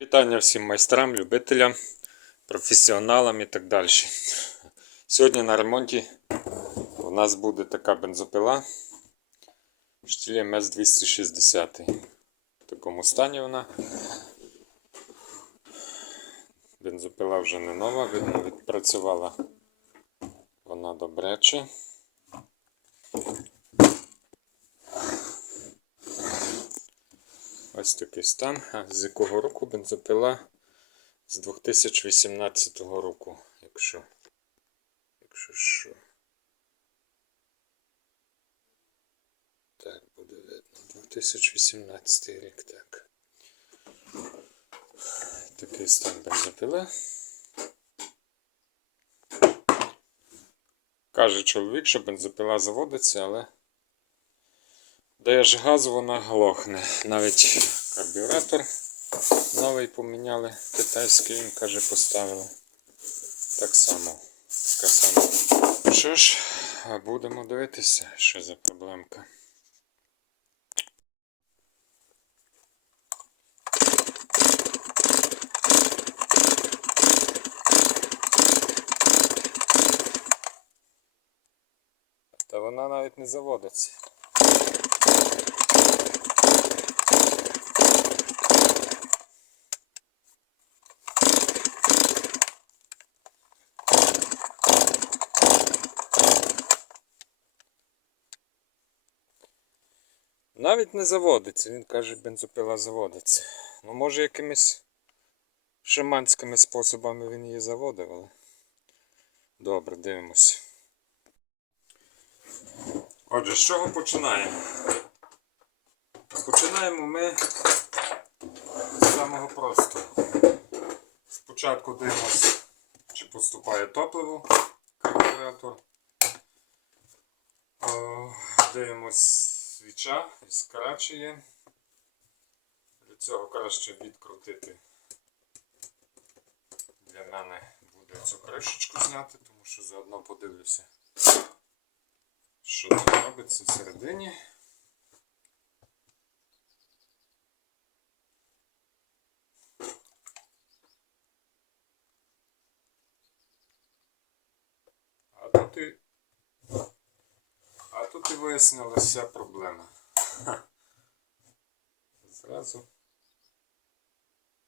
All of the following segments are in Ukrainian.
Вітання всім майстрам, любителям, професіоналам і так далі. Сьогодні на ремонті у нас буде така бензопила штілі МС-260. В такому стані вона. Бензопила вже не нова, відпрацювала вона добряче. Ось такий стан. А з якого року бензопила? З 2018 року, якщо. Якщо що. Так, буде видно. 2018 рік, так. Такий стан бензопили. Каже чоловік, що бензопила заводиться, але дає ж газу, вона глохне. Навіть карбюратор новий поміняли, китайський, він каже, поставили. Так само. Така сама. Що ж, будемо дивитися, що за проблемка. Та вона навіть не заводиться. Навіть не заводиться, він каже, бензопила заводиться. Ну, може, якимись шаманськими способами він її заводив, але. Добре, дивимось. Отже, з чого починаємо? Починаємо ми з самого простого. Спочатку дивимося, чи поступає топливо в карбюратор. Дивимось свіча, іскрачує. Для цього краще відкрутити. Для мене буде цю кришечку зняти, тому що заодно подивлюся, що тут робиться всередині. А тут і і вияснилася проблема. Зразу,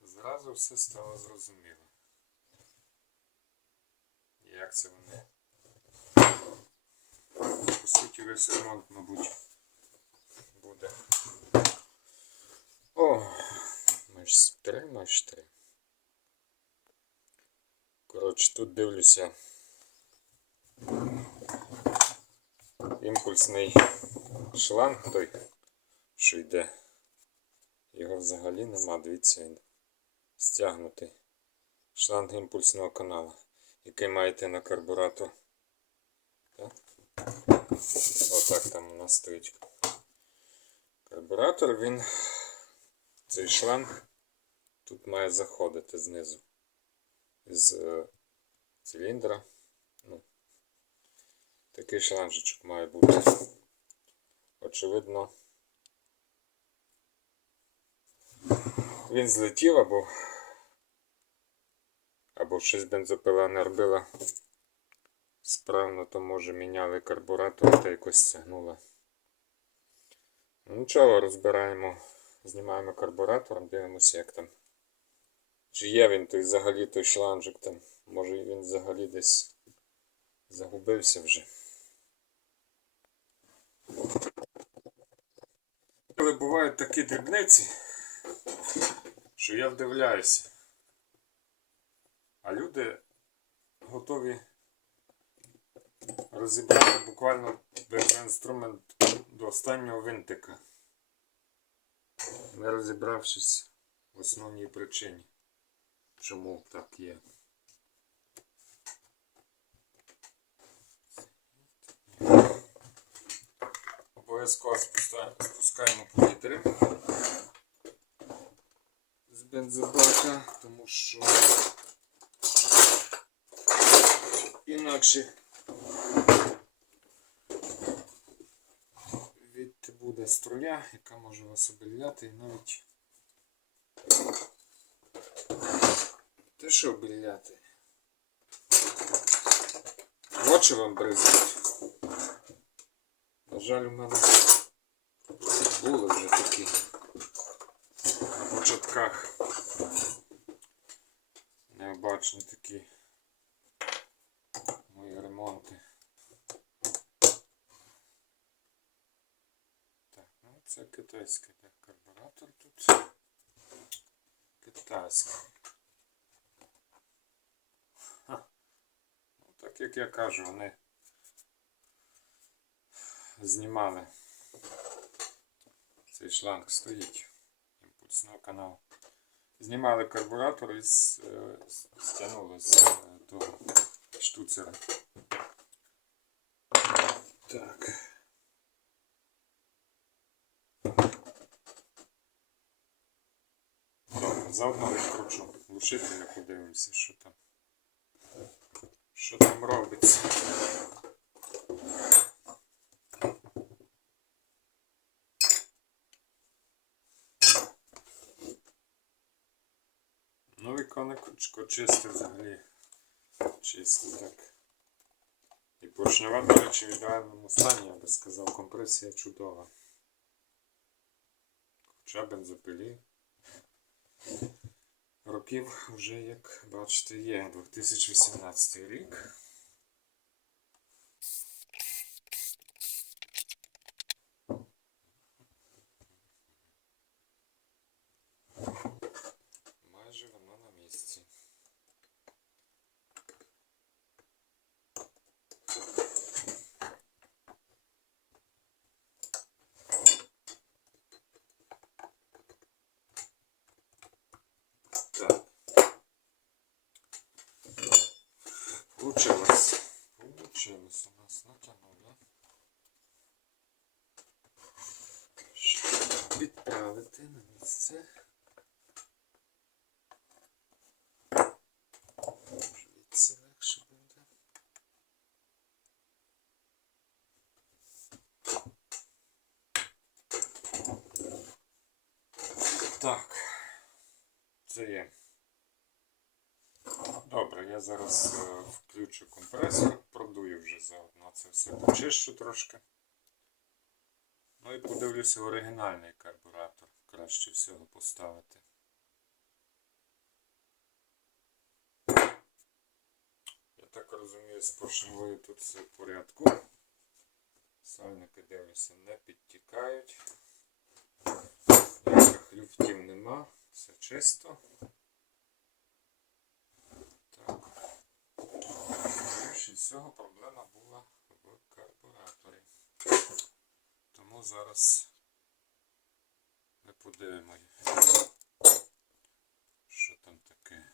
зразу все стало зрозуміло. Як це вони? По суті, весь ремонт, мабуть, буде. О, майже три, майже три. Коротше, тут дивлюся. Імпульсний шланг той, що йде. Його взагалі нема, дивіться, він стягнутий. Шланг імпульсного каналу, який маєте на карбуратор. Так? Отак там у нас стоїть. Карбуратор, він цей шланг тут має заходити знизу з е, циліндра. Такий шланжичок має бути. Очевидно, він злетів або або щось бензопила не робила справно, то може міняли карбуратор та якось стягнула. Ну, Нічого, розбираємо, знімаємо карбуратор, дивимося, як там. Чи є він той взагалі той шланжик там. Може він взагалі десь загубився вже. Але бувають такі дрібниці, що я вдивляюся. А люди готові розібрати буквально інструмент до останнього винтика, не розібравшись в основній причині, чому так є. Обов'язково спускаємо, повітря з бензобака, тому що інакше від буде струя, яка може вас обіляти і навіть Ти що, біляти? Очі вам бризуть. На жаль, у мене були вже такі на початках необачні такі мої ремонти. Так, ну це китайський так, карбуратор тут. Китайський. Ну, так як я кажу, вони знімали. Цей шланг стоїть імпульсного каналу. Знімали карбуратор і е, стягнули з е, того штуцера. Так. Заодно відкручу глушителя, подивимося, що там. Що там робиться. Ну, віконечко чисте взагалі. чисто так. І поршнева, до речі, в ідеальному стані, я би сказав, компресія чудова. Хоча бензопилі. Років вже, як бачите, є 2018 рік. Майже вона на місці. Так. Получилось. Получилось у нас натягнуло. Щоб відправити на місце. Звідси легше буде. Так. Це є. Добре, я зараз е, включу компресор, продую вже заодно це все почищу трошки. Ну і подивлюся оригінальний карбуратор. Краще всього поставити. Я так розумію, з поршневою тут все в порядку. Сальники дивлюся, не підтікають. Ніяких люфтів нема, все чисто. Так. Всього проблема була в карбураторі. Тому зараз ми подивимося, що там таке.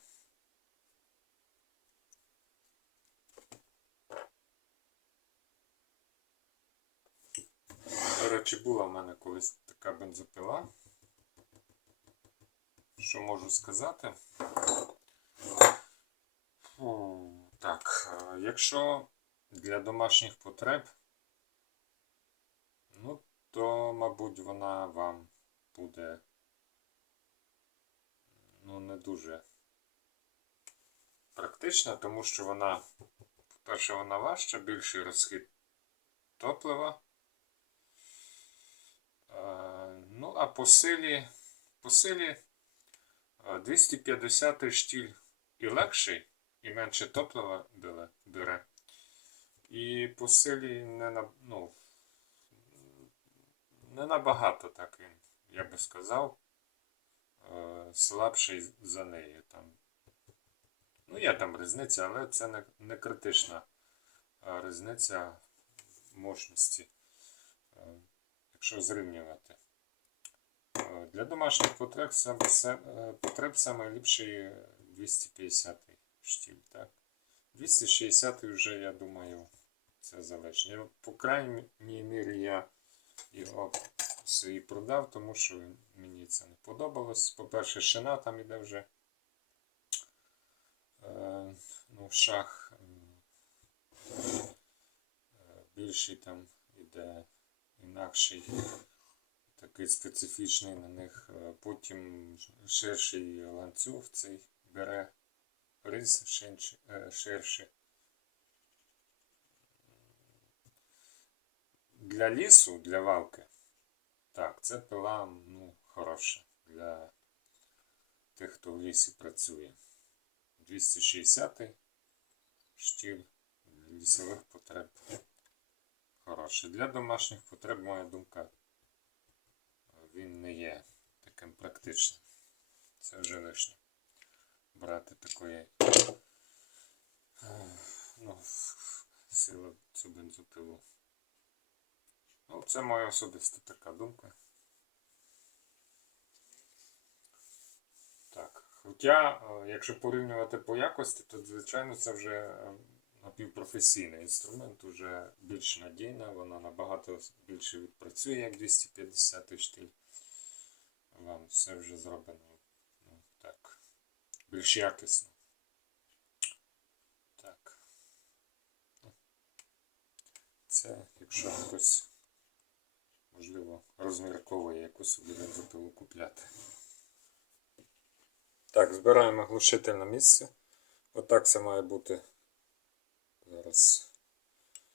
До речі, була в мене колись така бензопила. Що можу сказати? Фу, Так, е, якщо для домашніх потреб, ну, то, мабуть, вона вам буде ну, не дуже практична, тому що вона, по-перше, вона важча, більший розхід топлива. Е, Ну, а по силі, по силі е, 250 штіль і легший, і менше топлива бере-. І по силі не, на, ну, не набагато так він, я би сказав, е, слабший за неї. Там. Ну, є там різниця, але це не, не критична е, різниця мощності, е, якщо зрівнювати. Для домашніх потреб потреб саме ліпший 250 штіль. Так? 260 вже, я думаю, це залежно. По крайній мірі я його свій продав, тому що мені це не подобалось. По-перше, шина там іде вже е, ну, шах. е, Більший там іде інакший, такий специфічний на них. Е, Потім ширший ланцюг цей бере шинш- е, ширший. Для лісу, для валки. Так, це пила ну, хороша для тих, хто в лісі працює. 260 штіль для лісових потреб. Хороший. Для домашніх потреб, моя думка, він не є таким практичним. Це вже лишнє. Брати такої ну, сили цю бензопилу. Ну, це моя особиста така думка. Так. Хоча, е, якщо порівнювати по якості, то звичайно це вже е, напівпрофесійний інструмент, уже більш надійна, вона набагато більше відпрацює, як 250 штиль. Вам все вже зроблено більш якісно. Так. Це, якщо хтось, можливо, розмірковує яку собі бензопилу купляти. Так, збираємо глушитель на місце. Отак це має бути. Зараз.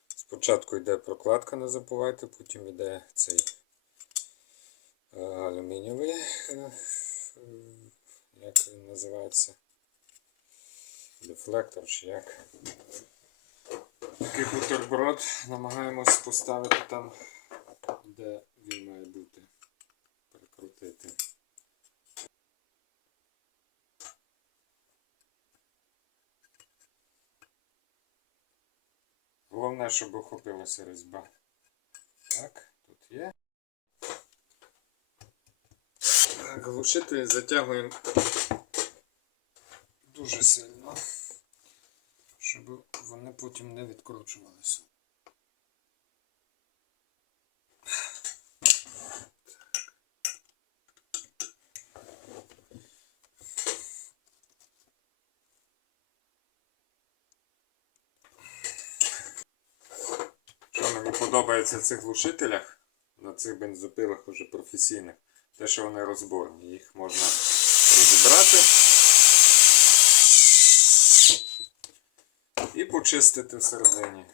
Спочатку йде прокладка, не забувайте, потім йде цей е, алюмінієвий, е, як він називається? Дефлектор чи як. Такий бутерброд намагаємось поставити там, де він має бути. Прикрутити. Головне, щоб охопилася різьба. Так, тут є. Так, глушитель затягуємо дуже сильно, щоб вони потім не відкручувалися. Що мені подобається в цих глушителях, на цих бензопилах уже професійних, те, що вони розборні. Їх можна розібрати і почистити всередині.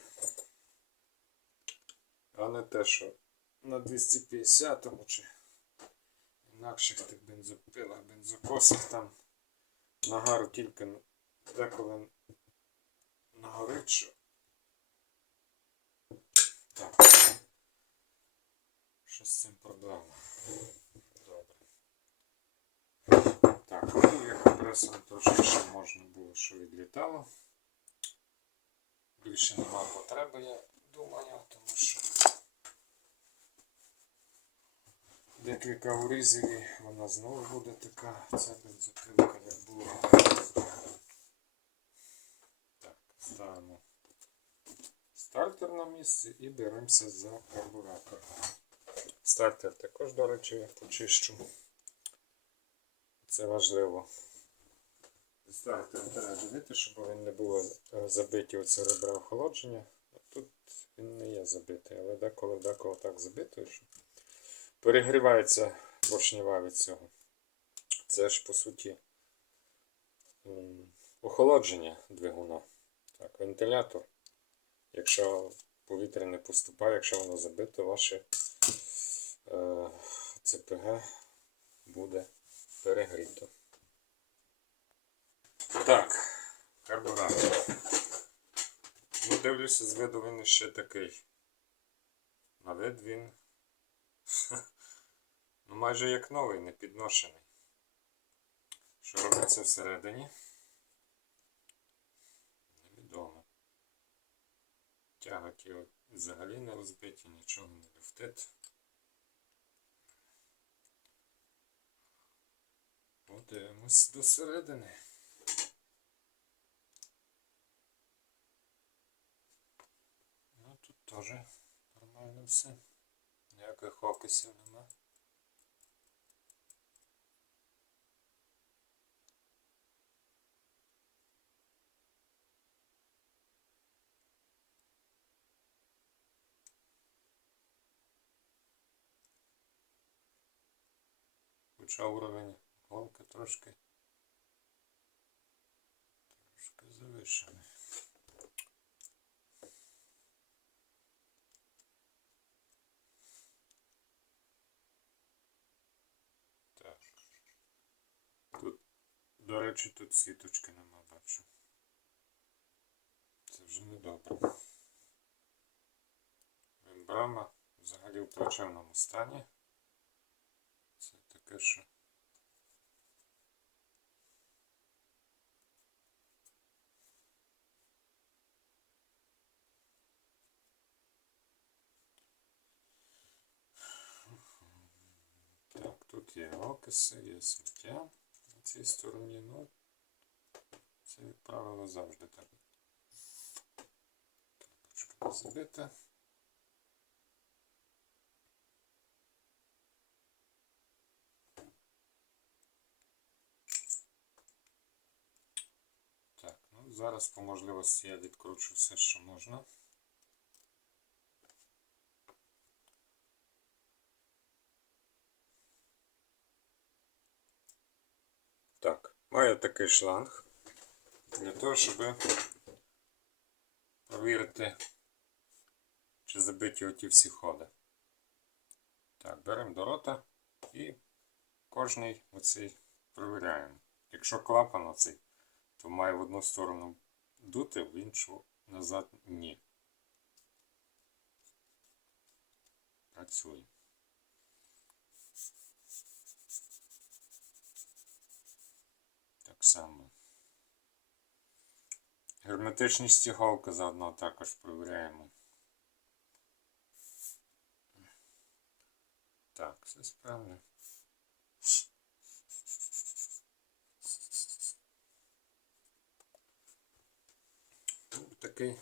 А не те, що на 250-му чи інакших тих бензопилах, бензокосах там нагар тільки деколи нагорить, що так. Що з цим проблема? Так, ну я компресор трошки можна було, що відлітало. Більше нема потреби, я думаю, тому що декілька урізів і вона знову буде така, ця бензопилка, як була. Так, ставимо стартер на місці і беремося за карбуратор. Стартер також, до речі, я почищу. Це важливо. Стартер треба дивити, щоб він не було забиті оці ребра охолодження. Тут він не є забитий, але деколи деколи так забитий, що перегрівається поршнева від цього. Це ж по суті охолодження двигуна. Так, вентилятор. Якщо повітря не поступає, якщо воно забито, ваше е, ЦПГ буде перегріто. Так, карбуратор. Ну, дивлюся, з виду він ще такий. На вид він ну, майже як новий, не підношений. Що робиться всередині? Невідомо. Тягаті от взагалі не розбиті, нічого не люфтить. Подивимось до середини. Ну тут теж нормально все. Ніяких окисів нема. Хоча уровень гонки трошки залишили. Так. Тут, до речі, тут сіточки нема, бачу. Це вже не добре. Мембрана взагалі в плачевному стані. Це таке, що. Так, є окиси, є сміття на цій стороні. Ну, це, як правило, завжди так. Трубочка забита. Так, ну зараз по можливості я відкручу все, що можна. Так, маю такий шланг для того, щоб провірити, чи забиті оті всі ходи. Так, беремо до рота і кожний оцей провіряємо. Якщо клапан оцей, то має в одну сторону дути, в іншу назад ні. Працює. Так само. Герметичність іголки заодно також провіряємо. Так, все справне. Ну, Такий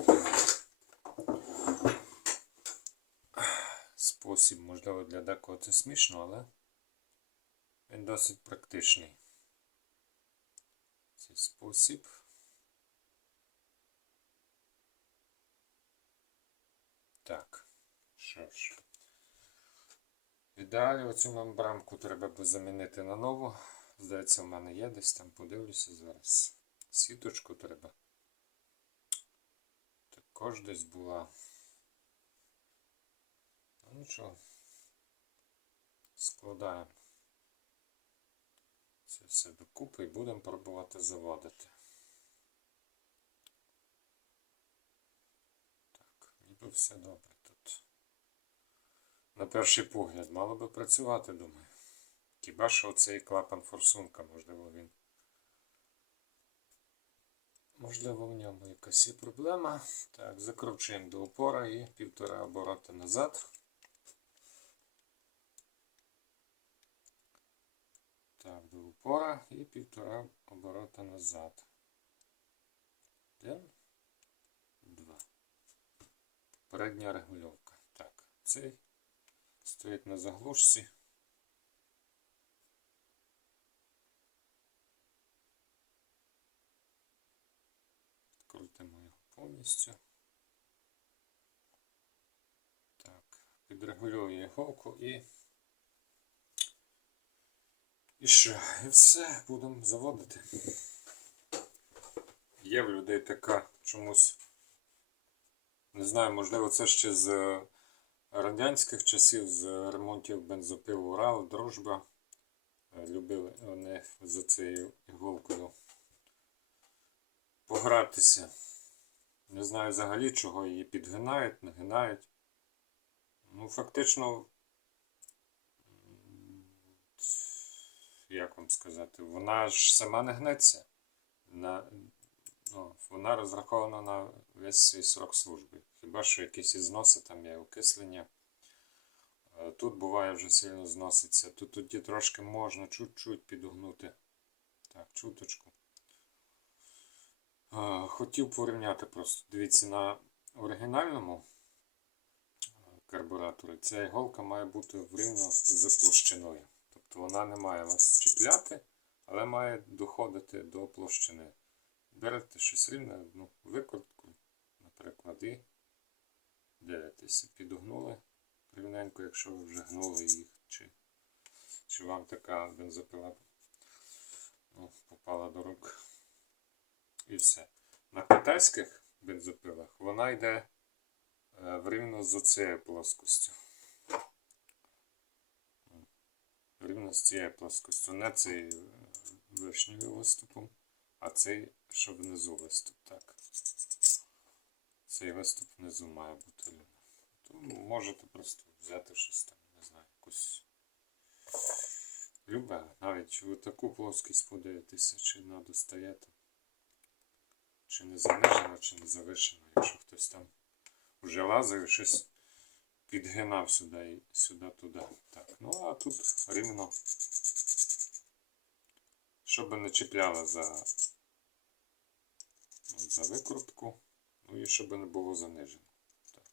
спосіб, можливо, для декого це смішно, але він досить практичний. Цей спосіб. Так, що ж. В ідеалі оцю мембранку треба замінити на нову. Здається, в мене є десь там, подивлюся зараз. Сіточку треба. Також десь була. Ну нічого. Складаємо це все докупи і будемо пробувати заводити. Так, ніби все добре тут. На перший погляд мало би працювати, думаю. Хіба що оцей клапан форсунка, можливо, він. Можливо, в ньому якась є проблема. Так, закручуємо до опора і півтора оборота назад. Так, до упора і півтора оборота назад. Один, два. Передня регульовка. Так, цей стоїть на заглушці. Крутимо його повністю. Так, підрегулюю іголку і і що? І все, будемо заводити. Є в людей така чомусь. Не знаю, можливо, це ще з радянських часів, з ремонтів бензопил Урал, дружба. Е, Любили вони за цією іголкою погратися. Не знаю взагалі, чого її підгинають, нагинають. Ну, фактично, як вам сказати, вона ж сама не гнеться. На, ну, вона розрахована на весь свій срок служби. Хіба що якісь ізноси, там є окислення. Е, Тут буває вже сильно зноситься. Тут тоді трошки можна чуть-чуть підогнути. Так, чуточку. Е, Хотів порівняти просто. Дивіться, на оригінальному е, карбураторі ця іголка має бути рівно з площиною. Тобто вона не має вас чіпляти, але має доходити до площини. Берете щось рівне, ну, викрутку, наприклад, і дивитеся, підогнули рівненько, якщо ви вже гнули їх, чи, чи вам така бензопила ну, попала до рук. І все. на китайських бензопилах вона йде е, в рівно з оцією плоскостю. Рівно з цією плоскостю. Не цей е, вишньою виступом, а цей, що внизу виступ. Так. Цей виступ внизу має бути рівно. Тому можете просто взяти щось там, не знаю, якусь любе, навіть в таку плоскість подивитися, чи достає там. Чи не занижена, чи не завишена, якщо хтось там вже лазив щось підгинав сюди сюди туди. Так, ну а тут рівно, щоб не чіпляло за, за викрутку, ну і щоб не було занижено. Так.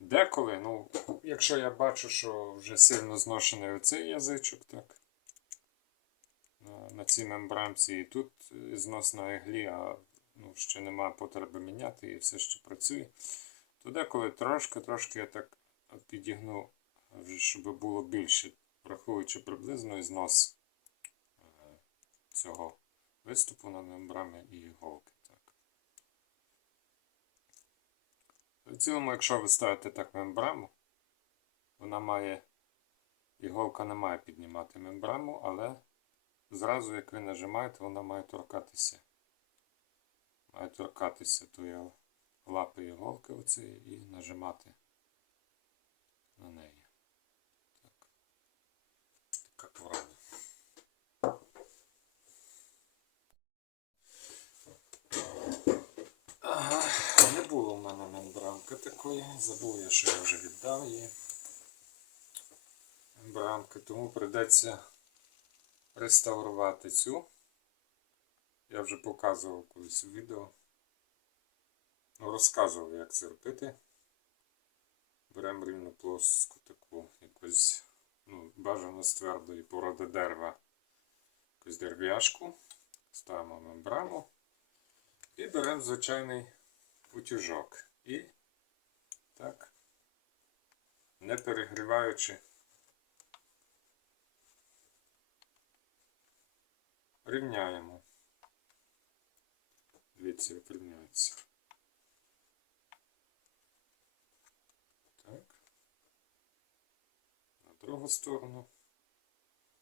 Деколи, ну, якщо я бачу, що вже сильно зношений оцей язичок, так, на, на цій мембранці і тут знос на іглі, а ну, ще немає потреби міняти і все ще працює, то деколи трошки-трошки я так підігну, щоб було більше, враховуючи приблизно знос е, цього виступу на мембрамі і іголки. Так. В цілому, якщо ви ставите так мембраму, вона має, іголка не має піднімати мембраму, але зразу, як ви нажимаєте, вона має торкатися. Має торкатися тої лапи іголки оцієї і нажимати на неї. Так. Така порада. Ага, не було в мене мембранки такої. Забув я, що я вже віддав її. Мембранки, тому прийдеться реставрувати цю. Я вже показував колись у відео. Розказував, як це робити. Беремо рівну плоску таку якусь, ну, бажано з твердої породи дерева, якусь дерев'яшку, ставимо мембрану і беремо звичайний утюжок. І так, не перегріваючи, рівняємо. Дивіться, як рівняється. Другу сторону,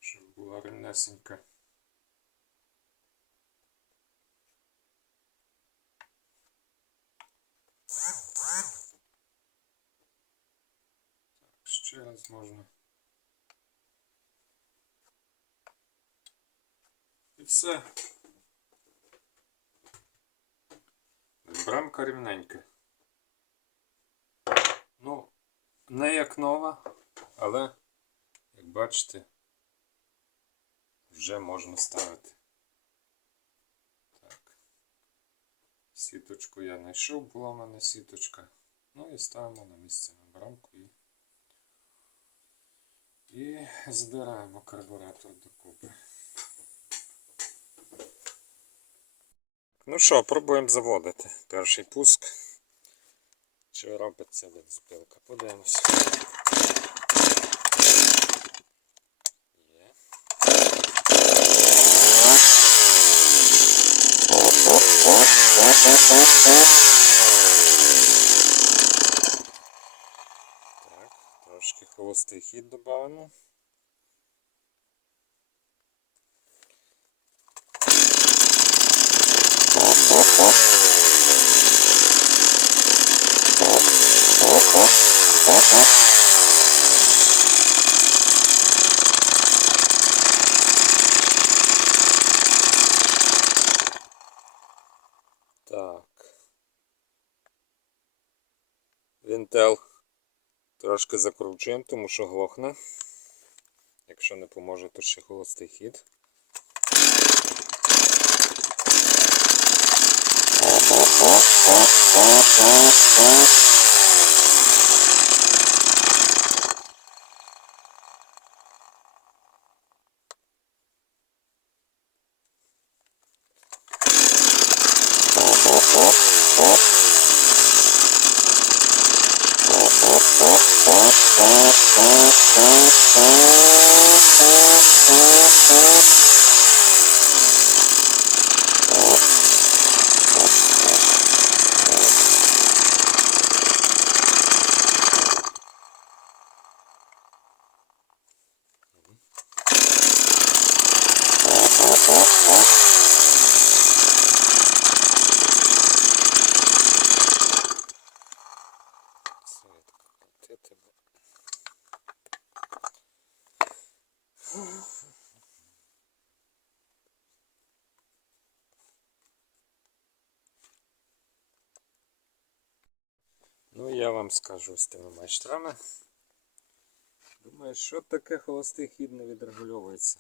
щоб була рівнесенька. Так, ще раз можна. І все. Брамка рівненька. Ну, не як нова, але, як бачите, вже можна ставити. Так. Сіточку я знайшов, була в мене сіточка. Ну і ставимо на місце на брамку і, і збираємо карбуратор докупи. Ну що, пробуємо заводити. Перший пуск. Чи робиться бензопилка? Подивимось. Є. Так, трошки холостий хід додаємо. Так. трошки закручуємо, тому що глохне. Якщо не поможе, то ще холостий хід. Вам скажу з тими майстрами. Думаю, що таке холостий хід не відрегульовується.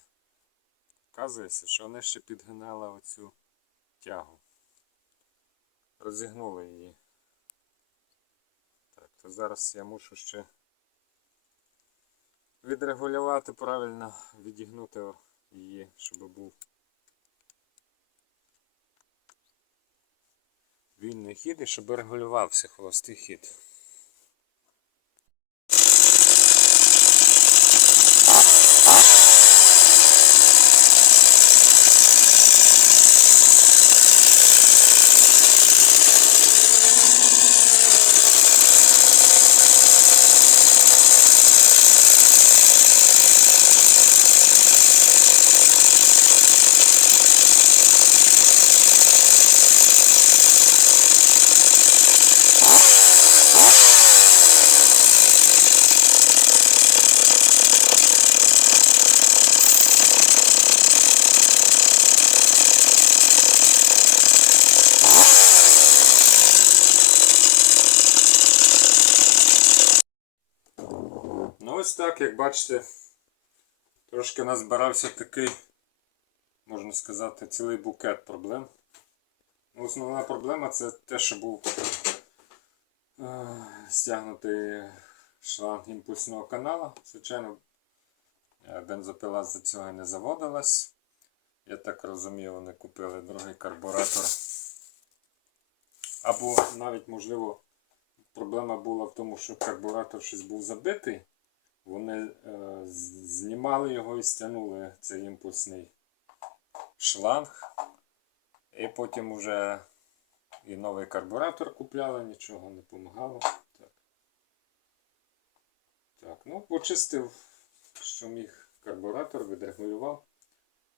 Оказується, що вони ще підгинали оцю тягу. Розігнули її. Так, то зараз я мушу ще відрегулювати правильно, відігнути її, щоб був вільний хід і щоб регулювався холостий хід. Ну ось так, як бачите, трошки назбирався такий, можна сказати, цілий букет проблем. Ну, Основна проблема це те, що був е, стягнутий шланг імпульсного канала. Звичайно, е, бензопила за цього не заводилась. Я так розумію, вони купили другий карбуратор. Або навіть, можливо, проблема була в тому, що карбуратор щось був забитий. Вони е, знімали його і стягнули цей імпульсний шланг. І потім вже і новий карбуратор купляли, нічого не допомагало. Так. так, ну почистив, що міг карбуратор, відрегулював.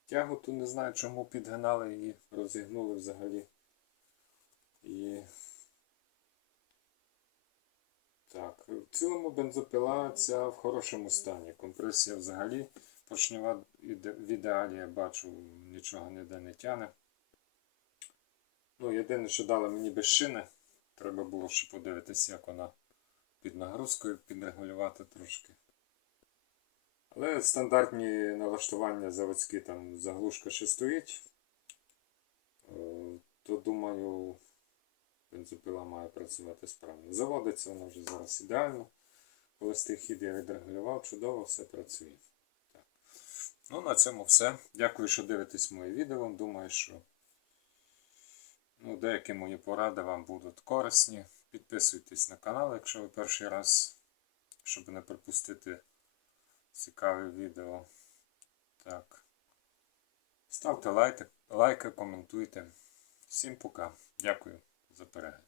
Тягу ту не знаю, чому підгинали її, розігнули взагалі. І так, в цілому бензопила ця в хорошому стані. Компресія взагалі поршнева в ідеалі я бачу, нічого ніде не тяне. Ну, єдине, що дали мені без шини. Треба було ще подивитися, як вона під нагрузкою підрегулювати трошки. Але стандартні налаштування заводські там заглушка ще стоїть. Е, То думаю, бензопила має працювати справно. Заводиться вона вже зараз ідеально. Холостий хід я відрегулював, чудово, все працює. Так. Ну, на цьому все. Дякую, що дивитесь моє відео. Думаю, що ну, деякі мої поради вам будуть корисні. Підписуйтесь на канал, якщо ви перший раз, щоб не пропустити цікаві відео. Так. Ставте лайки, лайки, коментуйте. Всім пока. Дякую за.